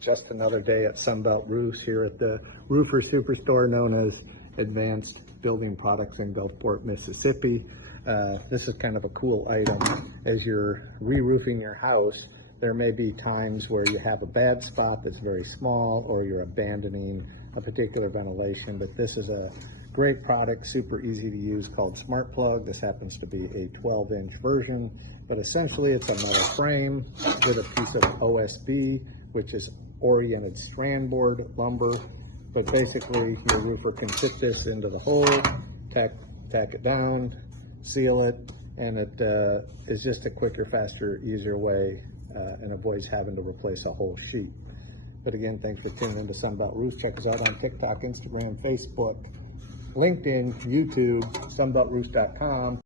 Just another day at Sunbelt Roofs here at the Roofer Superstore known as Advanced Building Products in Gulfport, Mississippi. This is kind of a cool item. As you're re-roofing your house, there may be times where you have a bad spot that's very small or you're abandoning a particular ventilation, but this is a great product, super easy to use, called Smartplug. This happens to be a 12-inch version, but essentially it's a metal frame with a piece of OSB, which is oriented strand board lumber. But basically your roofer can fit this into the hole, tack it down, seal it, and it is just a quicker, faster, easier way and avoids having to replace a whole sheet. But again, thanks for tuning into Sunbelt Roofs. Check us out on TikTok, Instagram, Facebook, LinkedIn, YouTube, sunbeltroofs.com.